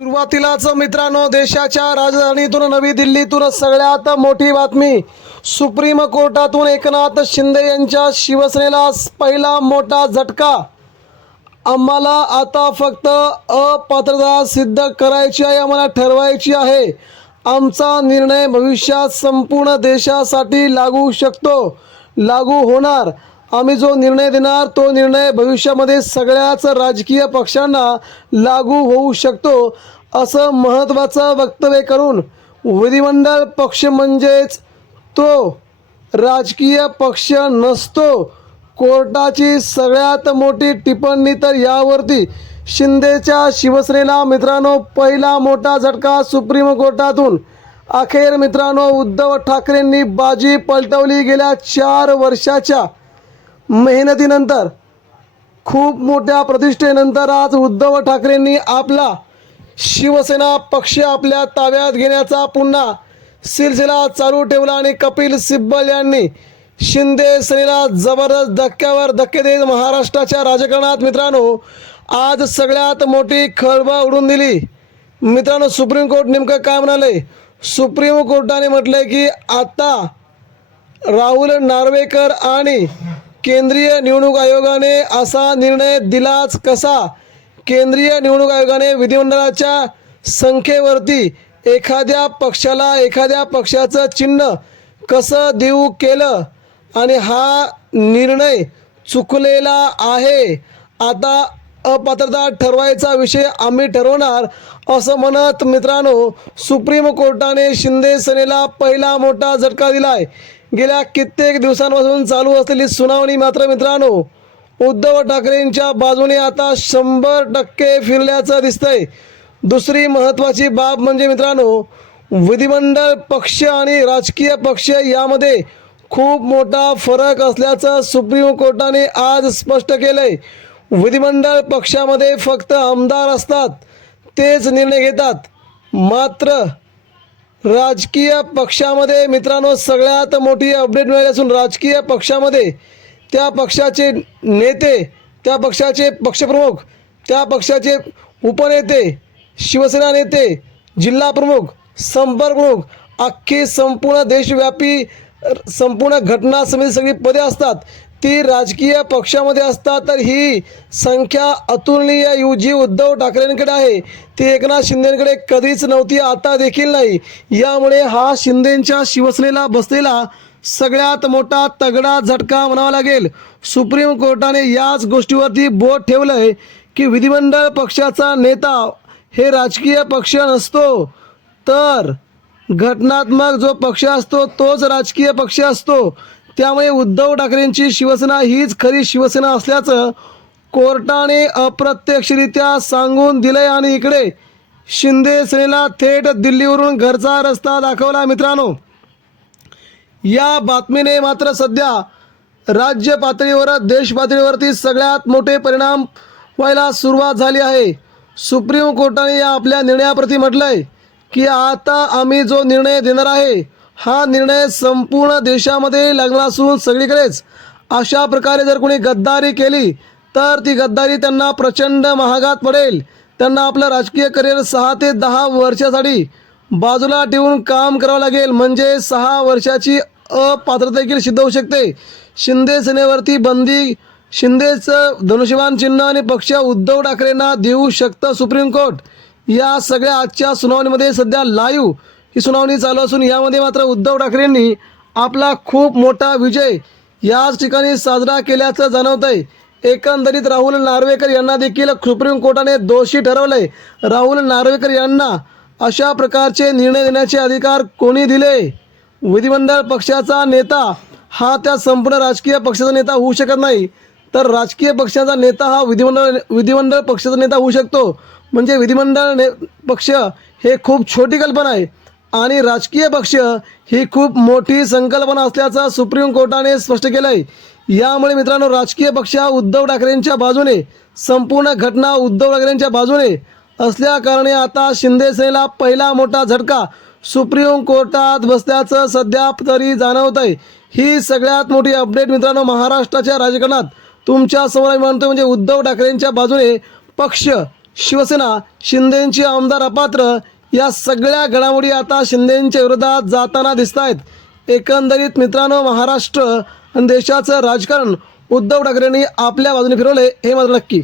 सुरुवातीलाच मित्रांनो, देशाच्या राजधानीतून नवी दिल्लीतून सगळ्यात मोठी बातमी. सुप्रीम कोर्टातून एकनाथ शिंदे यांच्या शिवसेनेला पहिला मोठा झटका. आम्हाला आता फक्त अपात्रता सिद्ध करायची आहे, आम्हाला ठरवायची आहे. आमचा निर्णय भविष्यात संपूर्ण देशासाठी लागू होणार. आम्ही जो निर्णय देणार तो निर्णय भविष्यामध्ये सगळ्याच राजकीय पक्षांना लागू होऊ शकतो, असं महत्त्वाचं वक्तव्य करून विधिमंडळ पक्ष म्हणजेच तो राजकीय पक्ष नसतो. कोर्टाची सगळ्यात मोठी टिप्पणी तर यावरती. शिंदेच्या शिवसेनेला मित्रांनो पहिला मोठा झटका सुप्रीम कोर्टातून. अखेर मित्रांनो, उद्धव ठाकरेंनी बाजी पलटवली. गेल्या 4 वर्षाच्या मेहनतीनंतर, खूप मोठ्या प्रतिष्ठेनंतर आज उद्धव ठाकरेंनी आपला शिवसेना पक्ष आपल्या ताब्यात घेण्याचा पुन्हा सिलसिला चालू ठेवला आणि कपिल सिब्बल यांनी शिंदे सेनेला जबरदस्त धक्क्यावर धक्के देत महाराष्ट्राच्या राजकारणात मित्रांनो आज सगळ्यात मोठी खळबळ उडवून दिली. मित्रांनो, सुप्रीम कोर्ट नेमकं काय म्हणाले? सुप्रीम कोर्टाने म्हटलंय की आता राहुल नार्वेकर आणि केंद्रीय निवडणूक आयोगाने असा निर्णय दिलाच कसा? केंद्रीय निवडणूक आयोगाने विधिमंडळाच्या संख्येवरती एखाद्या पक्षाचं चिन्ह कसं देऊ केलं आणि हा निर्णय चुकलेला आहे. आता अपात्रता ठरवायचा विषय आम्ही ठरवणार, असं म्हणत मित्रांनो सुप्रीम कोर्टाने शिंदे सेनेला पहिला मोठा झटका दिलाय. गेल्या कित्येक दिवसांपासून चालू असलेली सुनावणी मात्र मित्रांनो उद्धव ठाकरेंच्या बाजूने आता 100% फिरल्याचं दिसतंय. दुसरी महत्त्वाची बाब म्हणजे मित्रांनो, विधिमंडळ पक्ष आणि राजकीय पक्ष यामध्ये खूप मोठा फरक असल्याचं सुप्रीम कोर्टाने आज स्पष्ट केलंय. विधिमंडळ पक्षामध्ये फक्त आमदार असतात, तेच निर्णय घेतात. मात्र राजकीय पक्षामध्ये मित्रांनो सगळ्यात मोठी अपडेट मिळाली असून राजकीय पक्षामध्ये त्या पक्षाचे नेते, त्या पक्षाचे पक्षप्रमुख, त्या पक्षाचे उपनेते, शिवसेना नेते, जिल्हा प्रमुख, संपर्क प्रमुख, अख्खी संपूर्ण देशव्यापी संपूर्ण घटना समिती सगळी पदे असतात ती राजकीय पक्षामध्ये असतात. तर ही संख्या अतुलनीय जी उद्धव ठाकरेंकडे आहे ती एकनाथ शिंदेकडे कधीच नव्हती, आता देखील नाही. यामुळे हा शिंदेंच्या शिवसेनेला बसलेला सगळ्यात मोठा तगडा झटका म्हणावा लागेल. सुप्रीम कोर्टाने याच गोष्टीवरती बोट ठेवलंय की विधिमंडळ पक्षाचा नेता हे राजकीय पक्ष नसतो, तर घटनात्मक जो पक्ष असतो तोच राजकीय पक्ष असतो. त्यामुळे उद्धव ठाकरेंची शिवसेना हीच खरी शिवसेना असल्याचं कोर्टाने अप्रत्यक्षरित्या सांगून दिलंय आणि इकडे शिंदे सेनेला थेट दिल्लीवरून घरचा रस्ता दाखवला. मित्रांनो, या बातमीने मात्र सध्या राज्य पातळीवर, देश पातळीवरती सगळ्यात मोठे परिणाम व्हायला सुरुवात झाली आहे. सुप्रीम कोर्टाने या आपल्या निर्णयाप्रती म्हटलंय की आता आम्ही जो निर्णय देणार आहे हा निर्णय संपूर्ण देशामध्ये लागणार असून सगळीकडेच अशा प्रकारे जर कोणी गद्दारी केली तर ती गद्दारी त्यांना प्रचंड महागात पडेल. त्यांना आपलं राजकीय करिअर 6 ते 10 वर्षासाठी बाजूला ठेवून काम करावं लागेल, म्हणजे 6 वर्षाची अपात्रता देखील सिद्ध होऊ शकते. शिंदे सेनेवरती बंदी, शिंदेचं धनुष्यबाण चिन्ह आणि पक्ष उद्धव ठाकरेंना देऊ शकतं सुप्रीम कोर्ट. या सगळ्या आजच्या सुनावणीमध्ये सध्या लाईव्ह ही सुनावणी चालू असून यामध्ये मात्र उद्धव ठाकरेंनी आपला खूप मोठा विजय याच ठिकाणी साजरा केल्याचं जाणवतंय. एकंदरीत राहुल नार्वेकर यांना देखील सुप्रीम कोर्टाने दोषी ठरवलंय. राहुल नार्वेकर यांना अशा प्रकारचे निर्णय देण्याचे अधिकार कोणी दिले? विधिमंडळ पक्षाचा नेता हा त्या संपूर्ण राजकीय पक्षाचा नेता होऊ शकत नाही, तर राजकीय पक्षाचा नेता हा विधिमंडळ पक्षाचा नेता होऊ शकतो. म्हणजे विधिमंडळ पक्ष हे खूप छोटी कल्पना आहे आणि राजकीय पक्ष ही खूप मोठी संकल्पना असल्याचं सुप्रीम कोर्टाने स्पष्ट केलं आहे. यामुळे मित्रांनो राजकीय पक्ष हा उद्धव ठाकरेंच्या बाजूने, संपूर्ण घटना उद्धव ठाकरेंच्या बाजूने असल्या कारणे आता शिंदे सेनेला पहिला मोठा झटका सुप्रीम कोर्टात बसल्याचं सध्या तरी जाणवत आहे. ही सगळ्यात मोठी अपडेट मित्रांनो महाराष्ट्राच्या राजकारणात तुमच्या समोर मानतो. म्हणजे उद्धव ठाकरेंच्या बाजूने पक्ष शिवसेना, शिंदेंची आमदार अपात्र, या सगळ्या घडामोडी आता शिंदेंच्या विरोधात जाताना दिसत आहेत। एकंदरीत मित्रांनो, महाराष्ट्र आणि देशाचं राजकारण उद्धव ठाकरेंनी आपल्या बाजूने फिरवले हे मात्र नक्की।